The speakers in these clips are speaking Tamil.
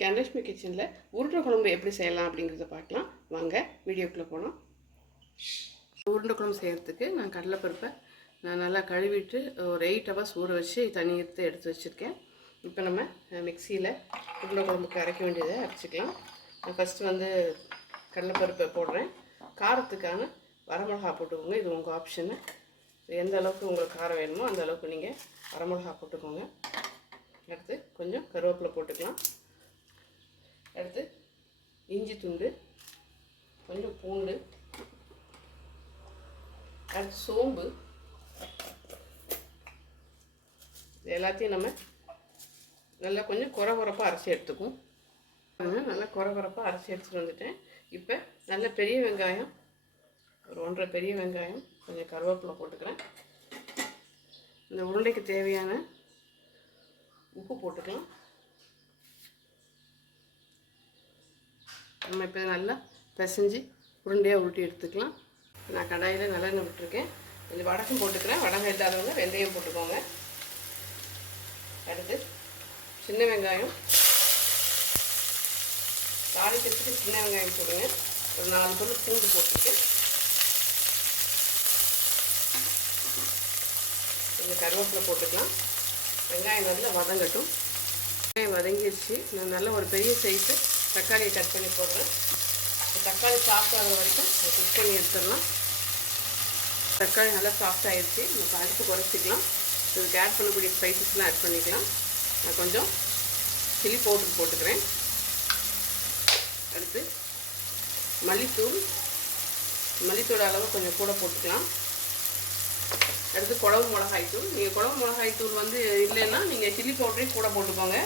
இன்றைக்கி அன்லட்சுமி கிச்சனில் உருண்டை குழம்பு எப்படி செய்யலாம் அப்படிங்கிறத பார்க்கலாம். வாங்க வீடியோக்குள்ளே போனோம் உருண்டை குழம்பு செய்கிறதுக்கு நான் கடலைப்பருப்பை நான் நல்லா கழுவிட்டு ஒரு எயிட் ஹவர்ஸ் ஊற வச்சு தண்ணி எடுத்து எடுத்து வச்சுருக்கேன். இப்போ நம்ம மிக்சியில் உருண்டை குழம்புக்கு அரைக்க வேண்டியதை அரைச்சிக்கலாம். நான் ஃபஸ்ட்டு வந்து கடலைப்பருப்பை போடுறேன். காரத்துக்கான வரமிளகா போட்டுக்கோங்க. இது உங்கள் ஆப்ஷனு எந்த அளவுக்கு உங்களுக்கு காரம் வேணுமோ அந்த அளவுக்கு நீங்கள் வரமிளகா போட்டுக்கோங்க. அடுத்து கொஞ்சம் கருவேப்பிலை போட்டுக்கலாம். அடுத்து இஞ்சி துண்டு கொஞ்சம் பூண்டு அடுத்து சோம்பு. இது எல்லாத்தையும் நம்ம நல்லா கொஞ்சம் குறை குறப்பாக அரைச்சி எடுத்துக்கும் நல்லா குறை குறப்பாக அரைச்சி எடுத்துகிட்டு வந்துட்டேன். இப்போ நல்ல பெரிய வெங்காயம் ஒரு ஒன்றரை பெரிய வெங்காயம் கொஞ்சம் கருவேப்பிலை போட்டுக்கிறேன். இந்த உருண்டைக்கு தேவையான உப்பு போட்டுக்கலாம். நம்ம இப்போ நல்லா பிசைஞ்சு உருண்டையாக உருட்டி எடுத்துக்கலாம். நான் கடாயில் நல்லெண்ணெய் விட்டுருக்கேன். கொஞ்சம் வடக்கும் போட்டுக்கிறேன். வடகம் இல்லாதவங்க வெந்தயம் போட்டுக்கோங்க. அடுத்து சின்ன வெங்காயம். தாளிக்கிறதுக்கு சின்ன வெங்காயம் போடுங்க. ஒரு நாலு பொருள் பூண்டு போட்டுட்டு கொஞ்சம் கருவேப்பிலை போட்டுக்கலாம். வெங்காயம் நல்லா வதங்கட்டும். வெங்காயம் வதங்கிடுச்சு நான் நல்ல ஒரு பெரிய சைஸு தக்காளியை கட் பண்ணி போடுறேன். தக்காளி சாப்பிடாத வரைக்கும் குக் பண்ணி எடுத்துடலாம். தக்காளி நல்லா சாஃப்ட் ஆகிடுச்சு நம்ம அடுப்பு குறைச்சிக்கலாம். இதுக்கு ஆட் பண்ணக்கூடிய ஸ்பைசஸ்லாம் ஆட் பண்ணிக்கலாம். நான் கொஞ்சம் சில்லி பவுட்ரு போட்டுக்கிறேன். அடுத்து மல்லித்தூள். மல்லித்தூள் அளவு கொஞ்சம் கூட போட்டுக்கலாம். அடுத்து குழம்பு மிளகாய் தூள் நீங்கள் குழம்பு மிளகாய் தூள் வந்து இல்லைன்னா நீங்கள் சில்லி பவுடரையும் கூட போட்டுக்கோங்க.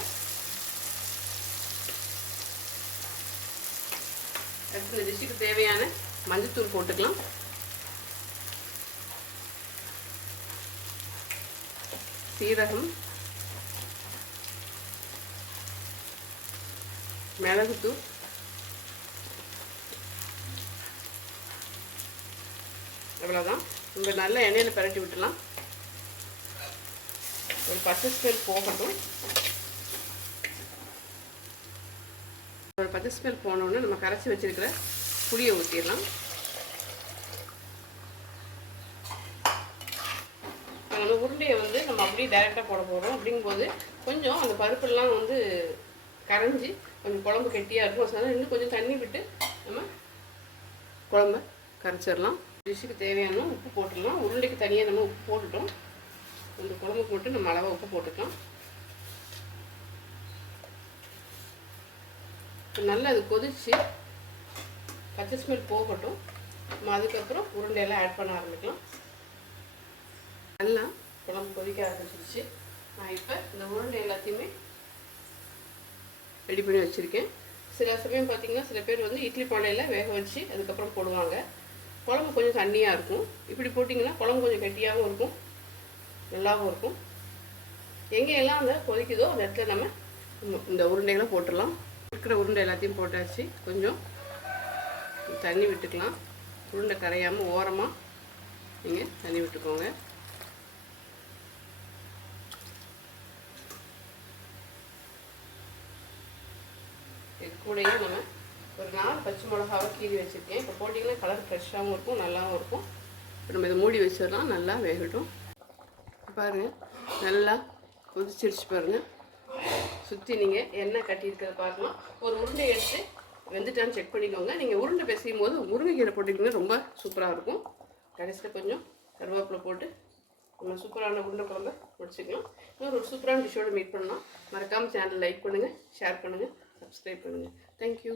அடுத்து இந்த டிஷ்ஷுக்கு தேவையான மஞ்சத்தூள் போட்டுக்கலாம். சீரகம் மிளகுத்தூள் அவ்வளோதான் இங்கே நல்ல எண்ணெயில் பரட்டி விட்டுலாம் ஒரு பச்சை ஸ்மெல் போகட்டும். ஒரு பத்து ஸ்மெல் போனோடனே நம்ம கரைச்சி வச்சுருக்கிற புளியை ஊற்றிடலாம் நம்ம உருண்டையை வந்து நம்ம அப்படியே டைரெக்டாக போட போகிறோம் அப்படிங்கும்போது கொஞ்சம் அந்த பருப்புலாம் வந்து கரைஞ்சி கொஞ்சம் குழம்பு கெட்டியாக இருக்கும். அதனால் இன்னும் கொஞ்சம் தண்ணி விட்டு நம்ம குழம்ப கரைச்சிடலாம். டிஷ்ஷுக்கு தேவையான உப்பு போட்டுடலாம். உருண்டைக்கு தனியாக நம்ம உப்பு போட்டுட்டோம். அந்த குழம்பு போட்டு நம்ம அளவாக உப்பு போட்டுக்கலாம். நல்லா அது கொதிச்சு பச்சை ஸ்மெல் போகட்டும். நம்ம அதுக்கப்புறம் உருண்டையெல்லாம் ஆட் பண்ண ஆரம்பிக்கலாம். நல்லா குழம்பு கொதிக்க ஆரம்பிச்சிருச்சு. நான் இப்போ இந்த உருண்டை எல்லாத்தையுமே ரெடி பண்ணி வச்சுருக்கேன். சில சமயம் பார்த்திங்கன்னா சில பேர் வந்து இட்லி பானையில் வேக வச்சு அதுக்கப்புறம் போடுவாங்க. குழம்பு கொஞ்சம் தண்ணியாக இருக்கும். இப்படி போட்டிங்கன்னா குழம்பு கொஞ்சம் கெட்டியாகவும் இருக்கும் நல்லாவும் இருக்கும். எங்கே எல்லாம் அந்த கொதிக்குதோ அந்த இடத்துல நம்ம இந்த உருண்டைகளை போட்டுடலாம். இருக்கிற உருண்டை எல்லாத்தையும் போட்டாச்சு. கொஞ்சம் தண்ணி விட்டுக்கலாம். உருண்டை கரையாமல் ஓரமாக நீங்கள் தண்ணி விட்டுக்கோங்க. இது கூடயே நம்ம ஒரு நாலு பச்சை மிளகாவை கீறி வச்சுருக்கேன். இப்போ போட்டிங்கன்னா கலர் ஃப்ரெஷ்ஷாகவும் இருக்கும் நல்லாவும் இருக்கும். இப்போ நம்ம இதை மூடி வச்சிடலாம் நல்லா வேகட்டும். பாருங்கள் நல்லா கொதிச்சிருச்சு பாருங்கள் சுற்றி நீங்கள் எண்ணெய் கட்டியிருக்கிறத பார்க்கலாம். ஒரு உருண்டை எடுத்து வெந்துட்டான்னு செக் பண்ணிக்கோங்க. நீங்கள் உருண்டை பிசையும் போது முருங்கைக்கீரை போட்டிங்கன்னா ரொம்ப சூப்பராக இருக்கும். கடைசியில் கொஞ்சம் கருவேப்பிலை போட்டு நம்ம சூப்பரான உருண்டை குழம்ப முடிச்சுக்கலாம். இன்னொரு ஒரு சூப்பரான டிஷ்ஷோடு மீட் பண்ணலாம். மறக்காமல் சேனல் லைக் பண்ணுங்கள் ஷேர் பண்ணுங்கள் சப்ஸ்கிரைப் பண்ணுங்கள் தேங்க்யூ